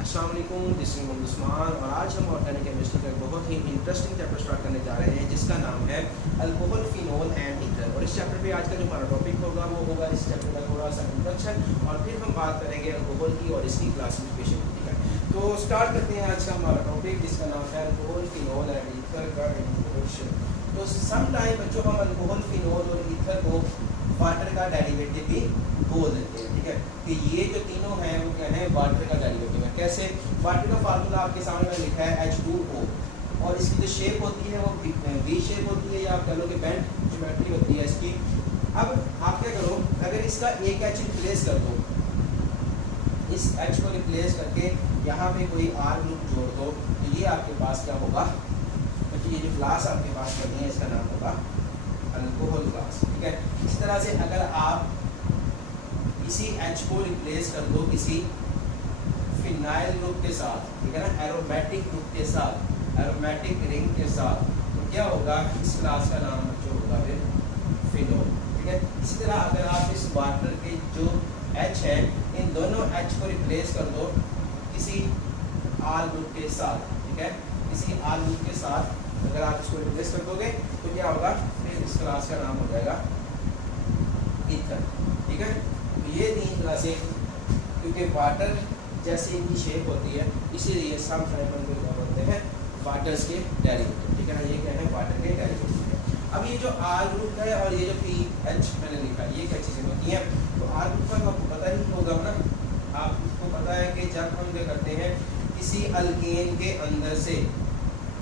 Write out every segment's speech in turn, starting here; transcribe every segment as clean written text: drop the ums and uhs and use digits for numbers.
अस्सलाम वालेकुम, this is Mohammad Usman और आज हम ऑर्गेनिक केमिस्ट्री का एक बहुत ही इंटरेस्टिंग चैप्टर स्टार्ट करने जा रहे हैं जिसका नाम है अल्कोहल, फिनोल एंड ईथर। और इस चैप्टर पे आज का जो हमारा टॉपिक होगा वो होगा इस चैप्टर का थोड़ा सा इंट्रोडक्शन और फिर हम बात करेंगे अल्कोहल की और इसकी क्लासिफिकेशन की। ठीक है, तो स्टार्ट करते हैं आज का हमारा टॉपिक जिसका नाम है अल्कोहल, फिनोल एंड ईथर का इंट्रोडक्शन। तो सम टाइम बच्चों हम अल्कोहल, फिनोल और ईथर को वाटर का डेरिवेटिव भी बोल देते हैं। ठीक है, कि ये जो तीनों हैं वो क्या है, वाटर का डेरिवेटिव है। कैसे? वाटर का फार्मूला आपके सामने लिखा है H2O और इसकी जो शेप होती है वो वी शेप होती है या आप कह लो कि बेंट ज्योमेट्री होती है इसकी। अब आप क्या करो, अगर इसका एक H रिप्लेस कर दो, इस H को रिप्लेस करके यहाँ पे कोई R ग्रुप जोड़ दो तो ये आपके पास क्या होगा, तो ये जो क्लास आपके पास करनी है इसका नाम होगा अल्कोहल क्लास। ठीक है, इस तरह से अगर आप इसी H को रिप्लेस कर दो किसी फिनाइल ग्रुप के साथ, ठीक है ना, एरोमेटिक ग्रुप के साथ, एरोमेटिक रिंग के साथ, तो क्या होगा, इस क्लास का नाम जो होगा फिर फिनोल। ठीक है, इसी तरह अगर आप इस वाटर के जो H है इन दोनों H को रिप्लेस कर दो किसी R ग्रुप के साथ, ठीक है, किसी R ग्रुप के साथ अगर आप इसको रिप्लेस कर दोगे तो क्या होगा, फिर इस क्लास का नाम हो जाएगा ईथर। ठीक है, तो ये तीन क्लासें, क्योंकि वाटर जैसे इनकी शेप होती है इसीलिए सम टाइम को क्या बोलते हैं, वाटर्स के डेरिवेटिव। ठीक है ना, ये क्या है, वाटर के डेरिवेटिव है। अब ये जो R ग्रुप है और ये जो PH मैंने लिखा है ये क्या चीज़ें होती हैं, तो R ग्रुप का आपको पता ही होगा ना, आपको पता है कि जब हम क्या करते हैं किसी अल्केन के अंदर से,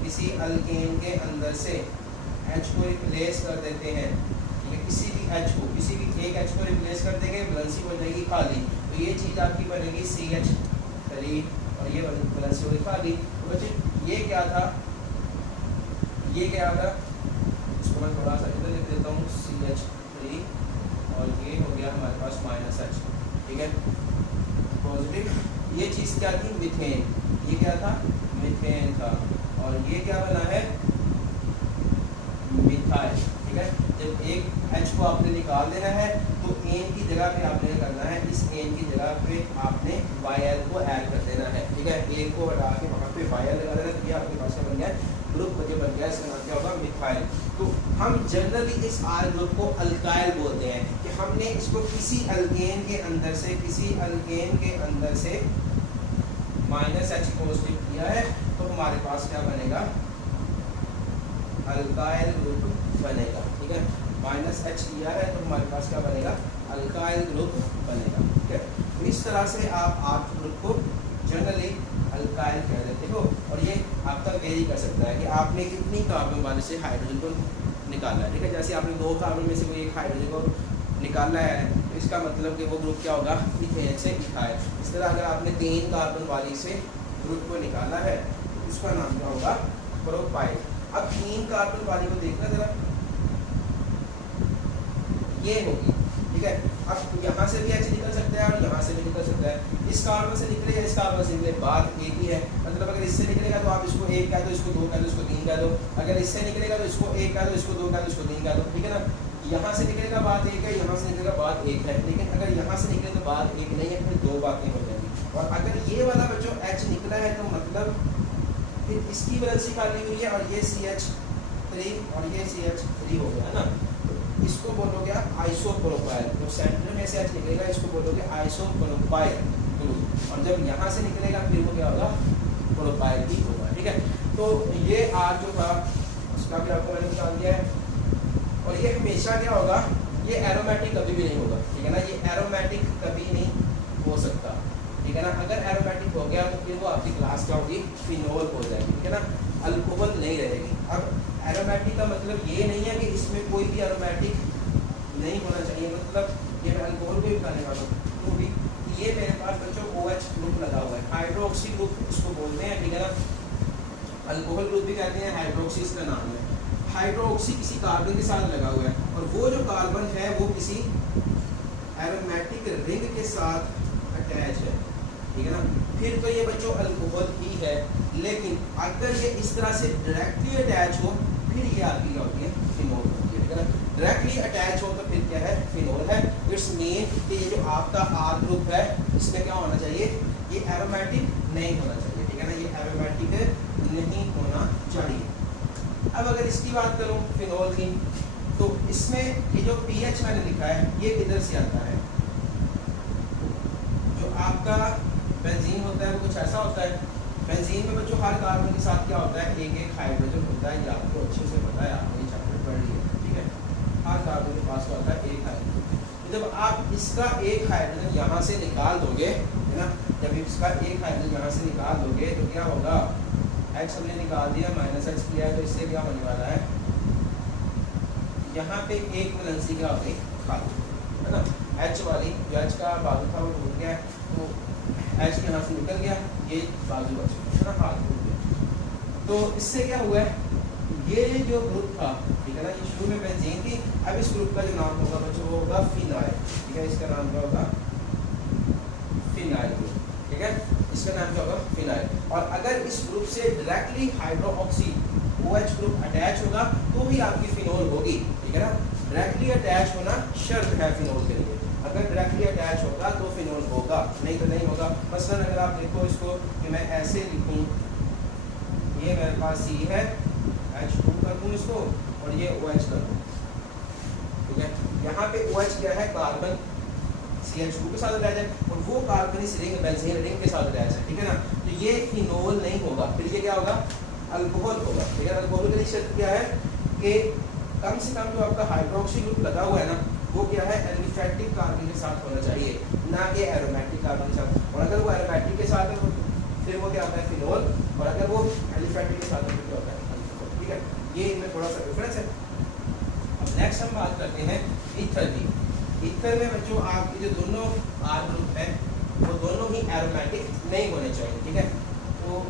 किसी अल्केन के अंदर से H को रिप्लेस कर देते हैं, किसी भी H को, किसी भी एक H को रिप्लेस कर देंगे, वैलेंसी हो जाएगी खाली, तो ये चीज़ आपकी बनेगी CH3 और ये वैलेंसी होगी खाली। तो बच्चे ये क्या था, ये क्या था, इसको मैं थोड़ा सा इधर लिख देता हूँ CH3 और ये हो गया हमारे पास -H। ठीक है, पॉजिटिव। ये चीज़ क्या थी, मीथेन, ये क्या था, मीथेन था, और ये क्या बना है, मिथाइल। ठीक है, जब एक H को आपने निकाल देना है तो एन की जगह पे आपने करना है, इस एन की जगह पे आपने YL को ऐड कर देना है। ठीक है, एक को हटा के वहाँ पे YL लगा देना, तो ये आपके पास बन गया ग्रुप, मुझे बन गया, इसका नाम क्या होगा, मिथाइल। तो हम जनरली इस R ग्रुप को अल्काइल बोलते हैं कि हमने इसको किसी अल्केन के अंदर से, किसी अल्केन के अंदर से -H पॉजिटिव किया है तो हमारे पास क्या बनेगा, अल्काइल ग्रुप बनेगा। ठीक है, -H लिया है तो हमारे पास क्या बनेगा, अल्काइल ग्रुप बनेगा। ठीक है, तो इस तरह से आप R ग्रुप को जनरली अल्काइल कह देते हो और ये आपका वेरी कर सकता है कि आपने कितनी कार्बन वाले से हाइड्रोजन को निकाला है। ठीक है, जैसे आपने 2 कार्बन में से कोई एक हाइड्रोजन को निकाला है तो इसका मतलब कि वो ग्रुप क्या होगा, इथेन से इथाइल। इस तरह अगर आपने 3 कार्बन वाली से ग्रुप को निकाला है तो इसका नाम क्या होगा, प्रोपाइल। अब 3 कार्बन वाली को देखना जरा, ये होगी। ठीक है, अब यहाँ से भी H निकल सकता है और यहाँ से भी निकल सकता है, इस कार्बन से निकले या इस कार्बन से निकले, बात एक ही है। मतलब अगर इससे निकलेगा तो आप इसको 1 कह दो, इसको 2 कह दो, इसको 3 कह दो, अगर इससे निकलेगा तो इसको 1 कह दो, इसको 2 कह दो, इसको 3 कह दो। ठीक है ना, यहाँ से निकलेगा बात एक है, यहाँ से निकलेगा बात एक है, लेकिन अगर यहाँ से निकले तो बात एक नहीं है, फिर 2 बातें हो जाएंगी। और अगर ये वाला बच्चों H निकला है तो मतलब फिर इसकी वैलेंसी खाली हुई है और ये CH3 और ये CH3 हो गया है ना, तो इसको बोलोगे आप आइसोप्रोपाइल। तो सेंटर में से H निकलेगा इसको बोलोगे आइसोप्रोपाइल ग्रुप, और जब यहाँ से निकलेगा फिर वो क्या होगा, प्रोपाइल भी होगा। ठीक है, तो ये R जो था उसका भी आपको मैंने निकाल दिया है, और ये हमेशा क्या होगा, ये एरोमेटिक कभी भी नहीं होगा। ठीक है ना, ये एरोमेटिक कभी नहीं हो सकता। ठीक है ना, अगर एरोमेटिक हो गया तो फिर वो आपकी क्लास क्या होगी, फिनोल हो जाएगी। ठीक है ना, अल्कोहल नहीं रहेगी। अब एरोमेटिक का मतलब ये नहीं है कि इसमें कोई भी एरोमेटिक नहीं होना चाहिए, मतलब ये मैं अल्कोहल को भी बताने वाला हूँ तो भी ये मेरे पास बच्चों OH ग्रुप लगा हुआ है, हाइड्रोक्सी ग्रुप इसको बोलते हैं। ठीक है ना, अल्कोहल ग्रुप भी कहते हैं, हाइड्रोक्सी इसका नाम है। हाइड्रोक्सी किसी कार्बन के साथ लगा हुआ है और वो जो कार्बन है वो किसी एरोमेटिक रिंग के साथ अटैच है। ठीक है ना, फिर तो ये बच्चों अल्कोहल ही है, लेकिन अगर ये इस तरह से डायरेक्टली अटैच हो फिर ये आपकी क्या होती है, फिनोल होती है। ठीक है ना, डायरेक्टली अटैच हो तो फिर क्या है, फिनोल है। इट्स मीन कि ये जो आपका R ग्रुप है इसमें क्या होना चाहिए, ये एरोमेटिक नहीं होना चाहिए, ठीक है ना, ये एरोमेटिक नहीं होना चाहिए। अब अगर इसकी बात करूं फिनोल की, तो इसमें ये जो पीएच मैंने लिखा है ये किधर से आता है? जो आपका बेंजीन होता है वो कुछ ऐसा होता है, बेंजीन में बच्चों हर कार्बन के साथ क्या होता है, एक एक हाइड्रोजन होता है, ये आपको अच्छे से पता है, आपने ये चैप्टर पढ़ लिया, ठीक है। हर कार्बन के पास होता है एक हाइड्रोजन। जब आप इसका एक हाइड्रोजन यहाँ से निकाल दोगे, है ना, जब इसका एक हाइड्रोजन यहाँ से निकाल दोगे तो क्या होगा, H हमने निकाल दिया, -H किया, तो इससे क्या होने वाला है, यहाँ पे एक वैलेंसी क्या हो गई, खाली, है ना, H वाली जो H का बाजू था वो टूट गया, तो H यहाँ से निकल गया, ये बाजू बच गया, है ना, हाथ टूट गया। तो इससे क्या हुआ है, ये जो ग्रुप था, ठीक है ना, ये शुरू में बेंजीन थी, अब इस ग्रुप का जो नाम होगा बच्चों वो होगा फिनाइल, ठीक है, इसका नाम क्या होगा, फिनाइल ग्रुप, ठीक है, इसका नाम क्या होगा, फिनाइल। और अगर इस ग्रुप से directly hydroxy OH group attach होगा तो ही आपकी फिनोल होगी, ठीक है ना, डायरेक्टली अटैच होना शर्त है फिनोल के लिए, अगर डायरेक्टली अटैच होगा तो फिनोल होगा, नहीं तो नहीं होगा। मसलन अगर आप देखो इसको कि मैं ऐसे लिखूं, ये मेरे पास C है, H2 कर दूं इसको और ये OH कर दूं, ठीक है, यहाँ पे OH क्या है, कार्बन CH2 के साथ अटैच है और वो कार्बन इस रिंग बेंजीन रिंग के साथ अटैच है, ठीक है ना, तो ये फिनोल नहीं होगा, फिर ये क्या होगा, अल्कोहल होगा, ठीक है। अल्कोहल के लिए शर्त क्या है कि कम से कम जो आपका हाइड्रोक्सी ग्रुप लगा हुआ है ना वो क्या है, एलिफेटिक कार्बन के साथ होना चाहिए, ना कि एरोमेटिक कार्बन के साथ, और अगर वो एरोमेटिक के साथ है तो फिर वो क्या होता है, फिनोल, और अगर वो एलिफेटिक के साथ है तो क्या होता है, अल्कोहल, ठीक है, ये इनमें थोड़ा सा डिफरेंस है। अब नेक्स्ट हम बात करते हैं ईथर की। ईथर में बच्चों आपके जो दोनों R ग्रुप है वो दोनों ही एरोमेटिक नहीं होने चाहिए, ठीक है, तो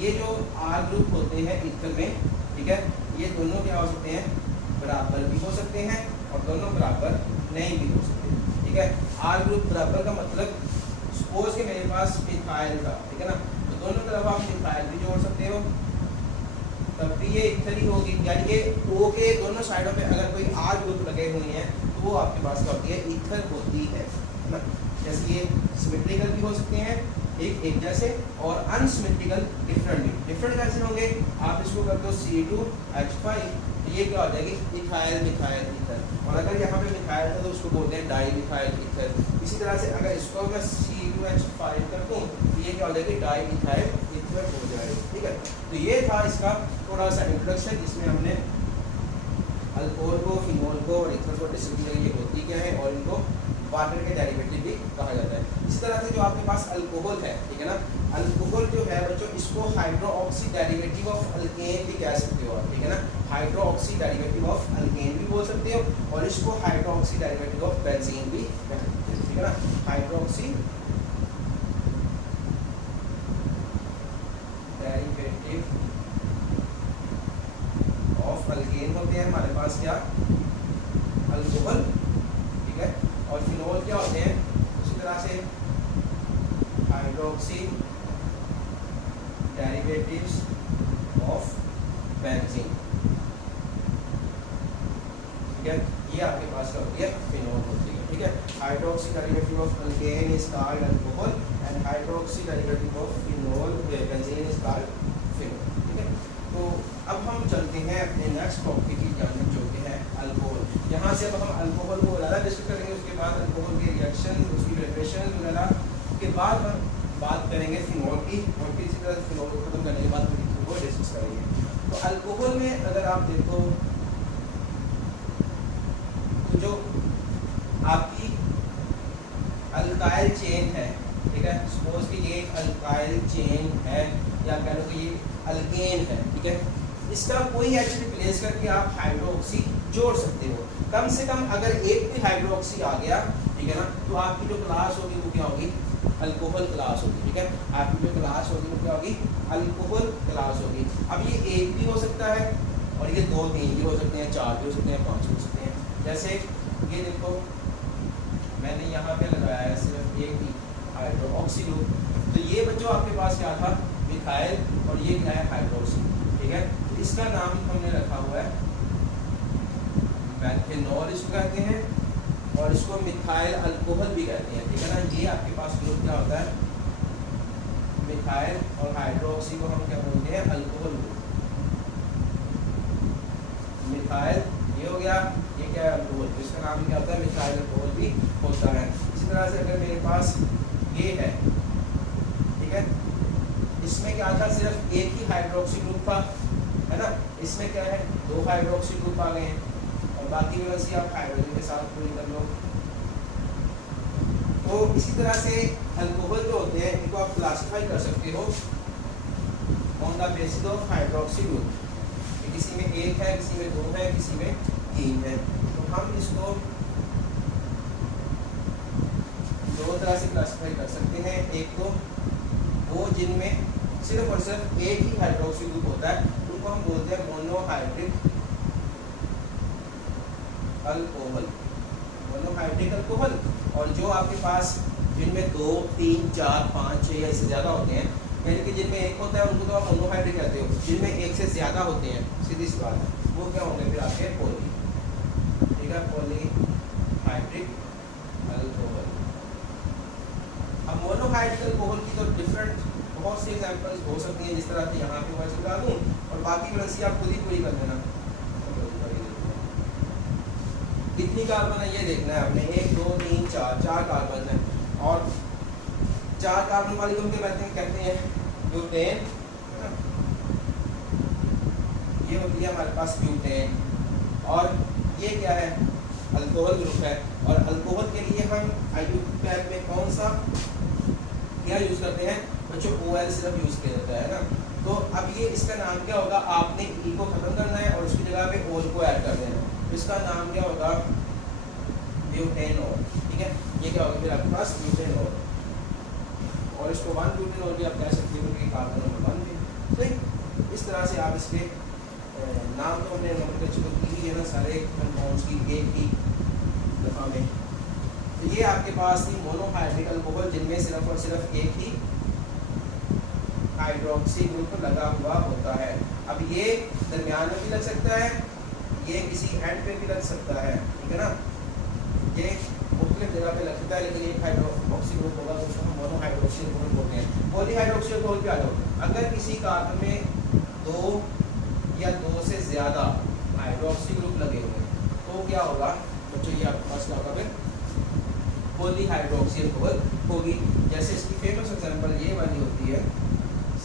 ये जो R ग्रुप होते हैं ईथर में, ठीक है, ये दोनों क्या हो सकते हैं, बराबर भी हो सकते हैं और दोनों बराबर नहीं भी हो सकते, ठीक है। R ग्रुप बराबर का मतलब सपोज कि मेरे पास मिथाइल था, ठीक है ना, तो दोनों तरफ आप मिथाइल भी जोड़ सकते हो, तब भी ये ईथर ही होगी, यानी कि O के दोनों साइडों पे अगर कोई R ग्रुप लगे हुए हैं तो वो आपके पास क्या होती है, ईथर होती है ना। जैसे ये सिमेट्रिकल भी हो सकते हैं एक जैसे, और अनसिमेट्रिकल डिफरेंट कैसे होंगे, आप इसको करते हो C2H5, ये क्या हो जाएगी, इथाइल मिथाइल ईथर, और अगर यहाँ पे मिथाइल था तो उसको बोलते हैं डाई मिथाइल ईथर। इसी तरह से अगर इसको मैं C2H5 कर दूँ तो ये क्या हो जाएगी, डाई मिथाइल ईथर हो जाएगी, ठीक है। तो ये था इसका थोड़ा सा इंट्रोडक्शन जिसमें हमने अल्कोहल को, फिनोल को और ईथर को डिस्कस किया, ये होती क्या है और इनको वाटर के डेरिवेटिव भी कहा जाता है। इसी तरह से जो आपके पास अल्कोहल है, ठीक है ना, अल्कोहल जो है बच्चों इसको हाइड्रोक्सी डेरिवेटिव ऑफ अल्केन भी कह सकते हो आप, ठीक है ना, हाइड्रोक्सी डेरिवेटिव ऑफ अल्केन भी बोल सकते हो और इसको हाइड्रोक्सी डेरिवेटिव ऑफ बेंजीन भी कह सकते हो, ठीक है ना, हाइड्रोक्सी डेरिवेटिव ऑफ अल्केन होते हैं हमारे पास क्या, अल्कोहल, ठीक है, और फिनोल क्या होते हैं उसी तरह से हाइड्रोक्सी डेरिवेटिव्स ऑफ बेंजीन, ठीक है, ये आपके पास क्या होती है, फिनोल होती है, ठीक है। Hydroxy derivative of alkane is called alcohol and hydroxy derivative of phenol benzene is called phenol, ठीक है। तो अब हम चलते हैं अपने नेक्स्ट टॉपिक की जानब जो कि है अल्कोहल। यहाँ से अब हम अल्कोहल को ज़्यादा डिस्कस करेंगे, उसके बाद अल्कोहल के रिएक्शन, उसकी प्रिपरेशन वगैरह के बाद हम बात करेंगे फिनोल की, और फिर इसी तरह फिनोल को खत्म करने के बाद वो डिस्कस करेंगे। तो अल्कोहल में अगर आप देखो तो जो आपकी अल्काइल चेन है, ठीक है, सपोज कि ये एक अल्काइल चेन है या कह लो कि ये अल्केन है, ठीक है, इसका कोई H रिप्लेस करके आप हाइड्रोक्सी जोड़ सकते हो, कम से कम अगर एक भी हाइड्रोक्सी आ गया, ठीक है ना, तो आपकी जो क्लास होगी वो क्या होगी, अल्कोहल क्लास होगी, ठीक है, आपकी जो क्लास होगी वो क्या होगी, अल्कोहल क्लास होगी। अब ये एक भी हो सकता है और ये 2 3 भी हो सकते हैं, 4 भी हो सकते हैं, 5 भी हो सकते हैं। जैसे ये देखो मैंने यहाँ पे लगाया है सिर्फ एक ही हाइड्रोक्सी ग्रुप, तो ये बच्चों आपके पास क्या था, मिथाइल, और ये क्या है, हाइड्रोक्सी, ठीक है, तो इसका नाम हमने रखा हुआ है मेथनॉल इसको कहते हैं और इसको मिथाइल अल्कोहल भी कहते हैं, ठीक है ना। ये आपके पास ग्रुप क्या होता है, मिथाइल और हाइड्रोक्सी को हम क्या बोलते हैं, अल्कोहल ग्रुप। मिथाइल ये हो गया, ये क्या है, अल्कोहल, तो इसका नाम क्या होता है, मिथाइल अल्कोहल भी होता है। इसी तरह से अगर मेरे पास ये है, ठीक है, इसमें क्या था, सिर्फ एक ही हाइड्रोक्सी ग्रुप था, है ना, इसमें क्या है, 2 हाइड्रोक्सी ग्रुप आ गए हैं और बाकी वैसे आप हाइड्रोजन के साथ पूरी कर लो। तो इसी तरह से अल्कोहल जो होते हैं इनको आप क्लासिफाई कर सकते हो on the basis of hydroxy group. किसी में 1 है, किसी में 2 है, किसी में 3 है। तो हम इसको 2 तरह से क्लासिफाई कर सकते हैं। एक तो वो जिनमें सिर्फ और सिर्फ एक ही हाइड्रोक्सी ग्रुप होता है, उनको हम बोलते हैं मोनोहाइड्रिक अल्कोहल, मोनोहाइड्रिक अल्कोहल। और जो आपके पास जिनमें 2, 3, 4, 5, 6 या इससे ज़्यादा होते हैं, यानी कि जिनमें 1 होता है उनको तो आप मोनोहाइड्रिक कहते हो, जिनमें 1 से ज़्यादा होते हैं, सीधी सी बात है, वो क्या होंगे फिर आपके पॉली, ठीक है, पॉलीहाइड्रिक अल्कोहल। अब मोनोहाइड्रिक अल्कोहल की तो डिफरेंट बहुत सी एग्जांपल्स हो सकती हैं, जिस तरह से यहाँ पे मैं समझा दूँ और बाकी वैसे आप खुद ही पूरी कर देना। कितनी कार्बन है ये देखना है आपने, 1, 2, 3, 4 कार्बन है, और 4 कार्बन वाली को हम क्या कहते हैं, ब्यूटेन। ये होती है हमारे पास ब्यूटेन, और ये क्या है, अल्कोहल ग्रुप है। और अल्कोहल के लिए हम आईयूपीएक में कौन सा क्या यूज करते हैं बच्चों, OL सिर्फ यूज किया जाता है ना। तो अब ये इसका नाम क्या होगा, आपने ई को खत्म करना है और उसकी जगह पे ओल को ऐड कर देना है, इसका नाम क्या होगा, ब्यूटेनॉल, ठीक है। ये क्या होगा फिर आपके पास, ब्यूटेनॉल, और इसको 1 ब्यूटेनॉल भी आप कह सकते हो कि कार्बन नंबर 1 भी। तो इस तरह से आप इसके नाम तो हमने नंबर की ही है ना, सारे कंपाउंड्स की एक ही दफा में। तो ये आपके पास थी मोनोहाइड्रिक अल्कोहल, जिनमें सिर्फ और सिर्फ एक ही हाइड्रोक्सी ग्रुप लगा हुआ होता है। अब ये दरमियान में भी लग सकता है, ये किसी एंड पे भी लग सकता है, ठीक है ना, ये मुख्तलिफ जगह पे लग सकता है, लेकिन एक हाइड्रोक्सी ग्रुप होगा तो उसको हम मोनोहाइड्रोक्सी ग्रुप बोलते हैं। पॉलीहाइड्रोक्सी अल्कोहल पे आ जाओ, अगर किसी कार्बन में 2 या 2 से ज़्यादा हाइड्रोक्सी ग्रुप लगे हुए तो क्या होगा बच्चों, ये आपके पास क्या होगा फिर, पॉलीहाइड्रोक्सी अल्कोहल होगी। जैसे इसकी फेमस एग्जांपल ये वाली होती है,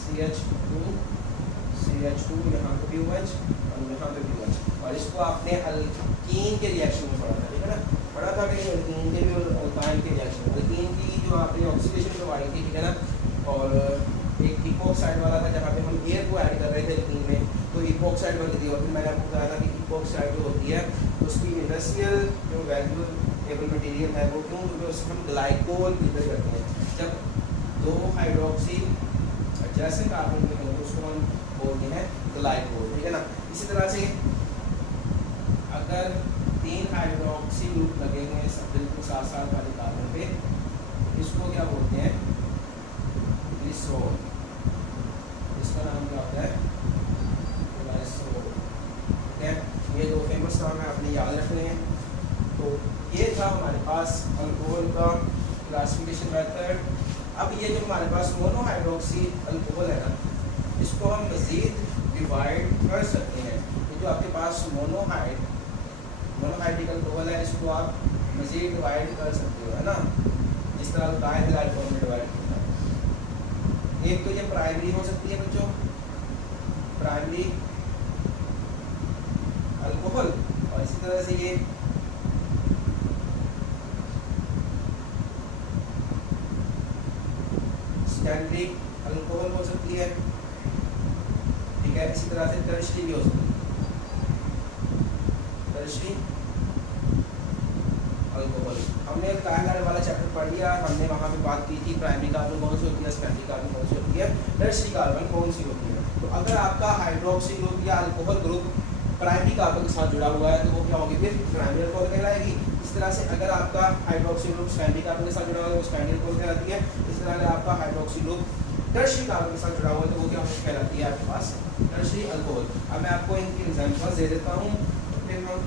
CH2, यहाँ पे भी OH और यहाँ पे भी OH, और इसको आपने अल्कीन के रिएक्शन में पढ़ा था, ठीक है ना, पढ़ा था कि अल्कीन के भी और अल्काइन के रिएक्शन। अल्कीन की जो आपने ऑक्सीडेशन करवाई थी, ठीक है ना, और एक इपोक्साइड वाला था जहाँ पे हम एयर को ऐड कर रहे थे अल्कीन में, तो इपोक्साइड बन थी। और फिर मैंने आपको बताया था कि इपोक्साइड जो होती है उसकी इंडस्ट्रियल जो वैल्यूएबल मटेरियल है वो क्यों, क्योंकि उसको हम ग्लाइकोल प्रिपेयर करते हैं। जब 2 हाइड्रोक्सी जैसे कार्बन में होते उसको हम बोलते हैं ग्लाइकोल, ठीक है ना। इसी तरह से अगर 3 हाइड्रोक्सी ग्रुप लगे हुए हैं सब बिल्कुल साथ साथ वाले कार्बन पे, इसको क्या बोलते हैं, ग्लिसरॉल, इसका नाम क्या होता है, ग्लिसरॉल, ठीक है। ये 2 फेमस नाम है, आपने याद रखने हैं। तो ये था हमारे पास अल्कोहल का क्लासिफिकेशन मेथड। अब ये जो हमारे पास मोनोहाइड्रोक्सी अल्कोहल है ना, इसको हम मज़ीद डिवाइड कर सकते हैं। ये जो आपके पास मोनोहाइड्रिक अल्कोहल है, इसको आप मज़ीद डिवाइड कर सकते हो, है ना, जिस तरह अल्काइल अल्कोहल में डिवाइड करता है। एक तो ये प्राइमरी हो सकती है बच्चों, प्राइमरी अल्कोहल, और इसी तरह से ये सेकेंडरी अल्कोहल हो सकती है, ठीक है। इसी तरह से टर्शरी भी हो सकती है, टर्शरी अल्कोहल। हमने अल्काइल वाला चैप्टर पढ़ लिया, हमने वहाँ पे बात की थी प्राइमरी कार्बन कौन सी होती है, सेकेंडरी कार्बन कौन सी होती है, टर्शरी कार्बन कौन सी होती है। तो अगर आपका हाइड्रोक्सी ग्रुप या अल्कोहल ग्रुप प्राइमरी कार्बन के साथ जुड़ा हुआ है तो वो क्या होगी फिर, प्राइमरी अल्कोहल कहलाएगी। इस तरह से अगर आपका हाइड्रोक्सी ग्रुप सेकेंडरी कार्बन के साथ जुड़ा हुआ है तो वो सेकेंडरी अल्कोहल कहलाती है। इस तरह अगर आपका हाइड्रोक्सी ग्रुप टर्शरी कार्बन के साथ जुड़ा हुआ है तो वो क्या कहलाती है आपके पास, टर्शरी अल्कोहल। अब मैं आपको इनकी एग्जांपल्स दे देता हूँ, फिर हम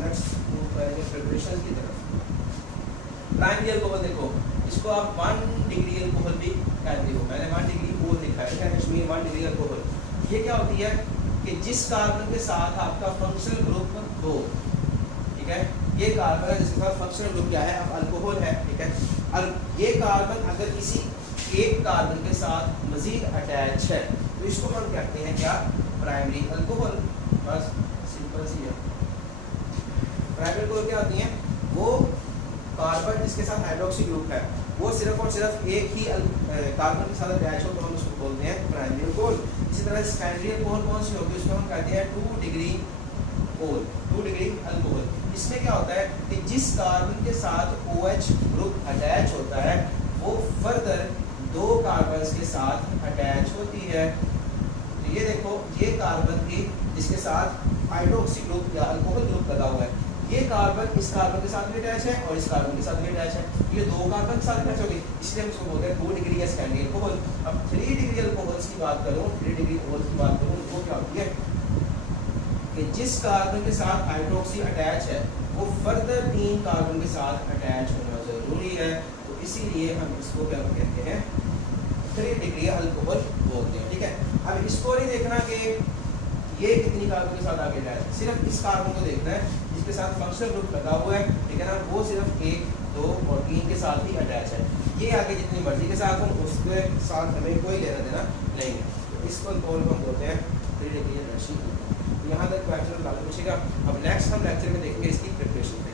नेक्स्ट मूव करेंगे प्रिपरेशन की तरफ। प्राइमरी अल्कोहल देखो, इसको आप 1 डिग्री अल्कोहल भी कहते हो, मैंने 1 डिग्री 4 डिग्री ये क्या होती है कि जिस कार्बन के साथ आपका फंक्शनल ग्रुप हो, ठीक है, ये कार्बन है जिसके साथ फंक्शनल ग्रुप क्या है, अब अल्कोहल है, ठीक है, और ये कार्बन अगर किसी एक कार्बन के साथ मजीद अटैच है तो इसको हम कहते हैं क्या, प्राइमरी अल्कोहल। बस सिंपल सी है। प्राइमरी अल्कोहल क्या होती है, वो कार्बन जिसके साथ हाइड्रोक्सी ग्रुप है वो सिर्फ और सिर्फ एक ही कार्बन के साथ अटैच हो तो हम उसको बोलते हैं प्राइमरी अल्कोहल। इसी तरह सेकेंडरी अल्कोहल कौन सी होगी, उसको हम कहते हैं 2 डिग्री कोल, 2 डिग्री अल्कोहल। इसमें क्या होता है कि जिस कार्बन के साथ OH ग्रुप अटैच होता है वो फर्दर 2 कार्बन के साथ अटैच होती है। तो ये देखो, ये कार्बन थी जिसके साथ हाइड्रोक्सी ग्रुप या अल्कोहल ग्रुप लगा हुआ है, ये कार्बन इस कार्बन के साथ भी अटैच है और इस कार्बन के साथ भी अटैच है, ये 2 कार्बन के साथ अटैच होगी, इसलिए हम इसको बोलते हैं 2 डिग्री या सेकेंडरी अल्कोहल। अब 3 डिग्री अल्कोहल्स की बात करूं, 3 डिग्री अल्कोहल्स की बात करूं, वो क्या होती है कि जिस कार्बन के साथ हाइड्रोक्सी अटैच है वो फर्दर 3 कार्बन के साथ अटैच होना जरूरी है, तो इसीलिए हम इसको क्या कहते हैं, 3 डिग्री अल्कोहल बोलते हैं, ठीक है। अब इसको नहीं देखना कि ये कितनी कार्बन के साथ आगे अटैच है, सिर्फ इस कार्बन को देखना है जिसके साथ फंक्शनल ग्रुप लगा हुआ है, ठीक है ना, वो सिर्फ 1, 2 और 3 के साथ ही अटैच है। ये आगे जितनी मर्जी के साथ हो उसके साथ हमें कोई लेना देना नहीं है, तो इसको अल्कोहल को हम बोलते हैं 3 डिग्री अल्कोहल। यहाँ तक क्वेश्चन लाल पूछेगा। अब नेक्स्ट हम लेक्चर में देखेंगे इसकी प्रिपरेशन पे।